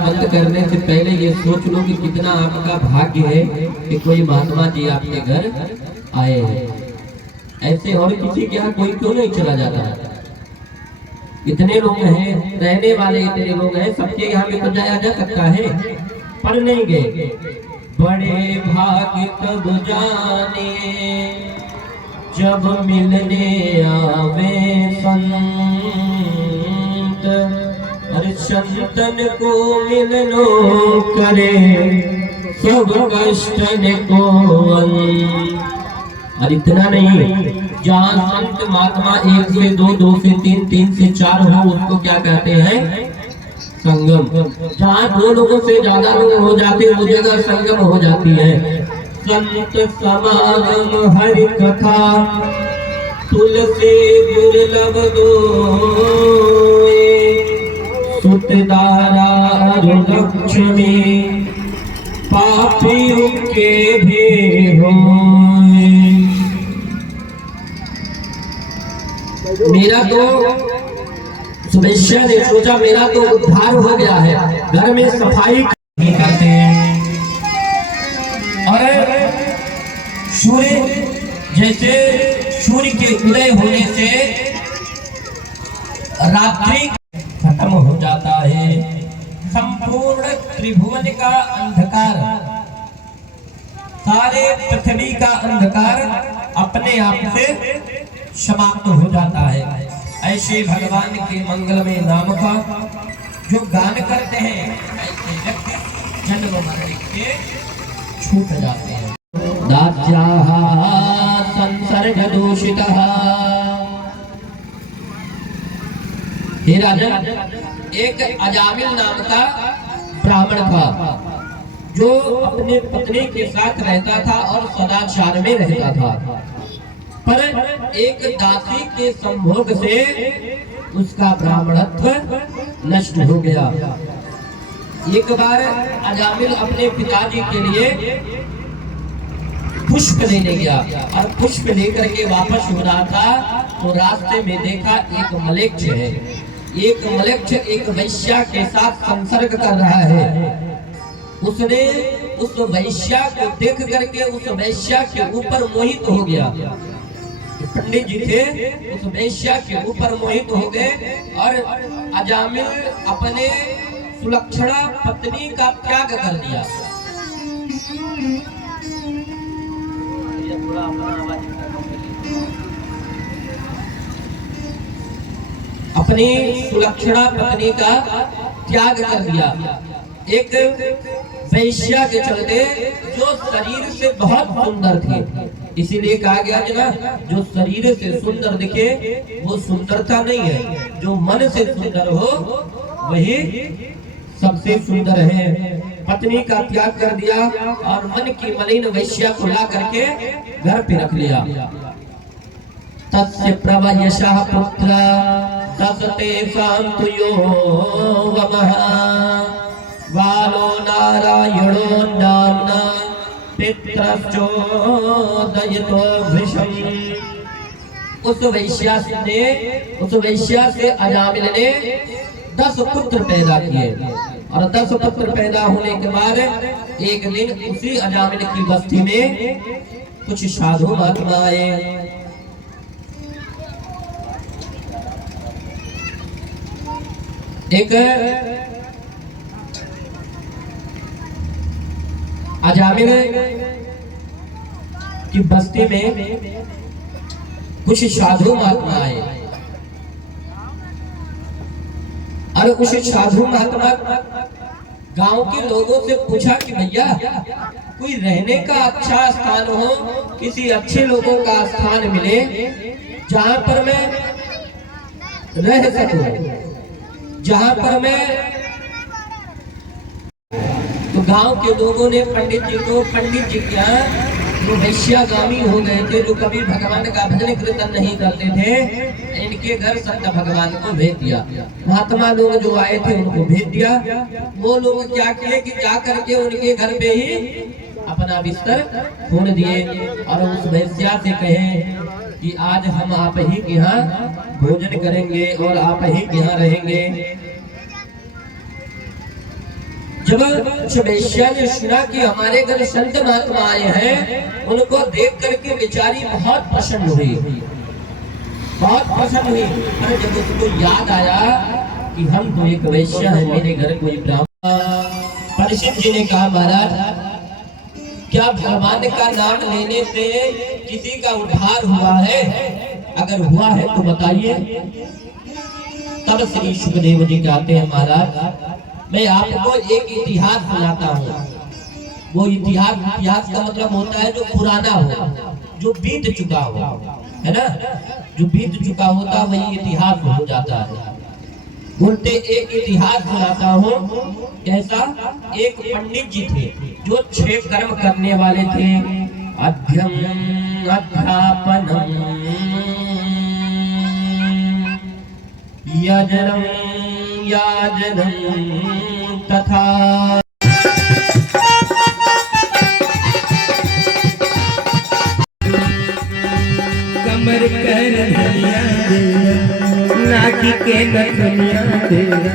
बंद करने से पहले ये सोच लो कि कितना आपका भाग्य है कि कोई महात्मा जी आपके घर आए हैं। ऐसे और किसी के यहाँ कोई क्यों नहीं चला जाता? इतने लोग हैं, रहने वाले इतने लोग हैं, सबके यहाँ भी तो जाया जा सकता है, पर नहीं गए। बड़े भाग्य तब जाने जब मिलने आवे संत, हर संतन को मिलनो करे सब कष्टन को अंत। और इतना नहीं, जहाँ संत महात्मा 1 से 2, 2 से 3, 3 से 4 हो उसको क्या कहते हैं? संगम। जहाँ 2 लोगों से ज्यादा लोग हो जाते वो जगह संगम हो जाती है। संत समागम हरि कथा तुलसी दुर्लभ दोए, सुतदारा लक्ष्मी पापियों के भी होए। मेरा तो सुमेश्वर ने सोचा मेरा तो उद्धार हो गया है, घर में सफाई करते हैं और सूर्य जैसे सूर्य के उदय होने से रात्रि खत्म हो जाता है, संपूर्ण त्रिभुवन का अंधकार, सारे पृथ्वी का अंधकार अपने आप से समाप्त हो जाता है। ऐसे भगवान के मंगलमय नाम का जो गान करते हैं ऐसे व्यक्ति जन्म मरण के छूट जाते हैं। दास्याः संसर्ग दूषितः। हे राजन, एक अजामिल नाम का ब्राह्मण था जो अपने पत्नी के साथ रहता था और सदाचार में रहता था, पर एक दासी के संभोग से उसका ब्राह्मणत्व नष्ट हो गया। एक बार अजामिल अपने पिताजी के लिए पुष्प लेने गया और पुष्प लेकर के वापस हो रहा था तो रास्ते में देखा एक मलेच्छ है, एक मलेच्छ एक वैश्या के साथ संसर्ग कर रहा है। उसने उस वैश्या को देख करके उस वैश्या के ऊपर मोहित हो गया। पंडित जी थे, उस वैश्या के ऊपर मोहित हो गए और अजामिल अपने सुलक्षणा पत्नी का त्याग कर दिया। अपनी सुलक्षणा पत्नी का त्याग कर दिया एक वैश्या के चलते, जो शरीर से बहुत सुंदर थी। इसीलिए कहा गया है ना, जो शरीर से सुंदर दिखे वो सुंदरता नहीं है, जो मन से सुंदर हो वही सबसे सुंदर है। पत्नी का त्याग कर दिया और मन की मलिन वैश्या को ला करके घर पे रख लिया। तस्य प्रवयशः पुत्र तस्ते शांतुयो वमः, बालो नारायणो नाम्ना पितृश्चोदयतो भृशं। उस वैश्या से अजामिल ने 10 पुत्र पैदा किए और 10 पुत्र पैदा होने के बाद एक दिन उसी अजामिल की बस्ती में कुछ साधु महात्मा आए। एक अजामिल की बस्ती में कुछ साधु महात्मा आए और उस साधु महात्मा गांव के लोगों से पूछा कि भैया कोई रहने का अच्छा स्थान हो, किसी अच्छे लोगों का स्थान मिले जहां पर मैं रह सकूं, जहां पर मैं। तो गांव के लोगों ने पंडित जी क्या जो वैश्यागामी हो गए थे, जो कभी भगवान का भजन कीर्तन नहीं करते थे, इनके घर संत भगवान को भेज दिया। महात्मा लोग जो आए थे उनको भेज दिया। वो लोग क्या किए कि जा करके उनके घर पे ही अपना बिस्तर खोल दिए और उस वैश्या से कहे कि आज हम आप ही के यहाँ भोजन करेंगे और आप ही के यहाँ रहेंगे। जब वेश्या ने सुना कि हमारे घर संत महात्मा आए हैं, उनको देख करके बेचारी बहुत प्रसन्न हुई, बहुत प्रसन्न हुई। पर जब उसको याद आया कि हम तो एक वेश्या है, मेरे घर कोई ब्राह्मण। परीक्षित जी ने कहा, महाराज क्या भगवान का नाम लेने से किसी का उद्धार हुआ है? अगर हुआ है तो बताइए। तब श्री सुखदेव जी कहते हैं, महाराज मैं आपको एक इतिहास सुनाता हूँ। वो इतिहास का मतलब होता है जो पुराना हो, जो बीत चुका हो, है ना, जो बीत चुका होता वही इतिहास हो जाता है। बोलते एक इतिहास सुनाता हूँ। कैसा? एक पंडित जी थे जो 6 कर्म करने वाले थे। अध्यम अध्यापनम यजनम याजनम तथा कमर कर धनिया नाकी के नथनिया तेरा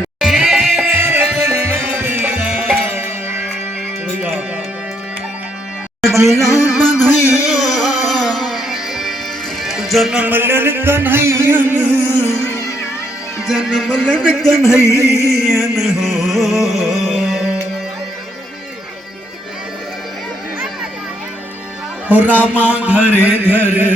जन्म लन कन्हैयन, जन्म लन कन्हैयन हो रामा घरे घरे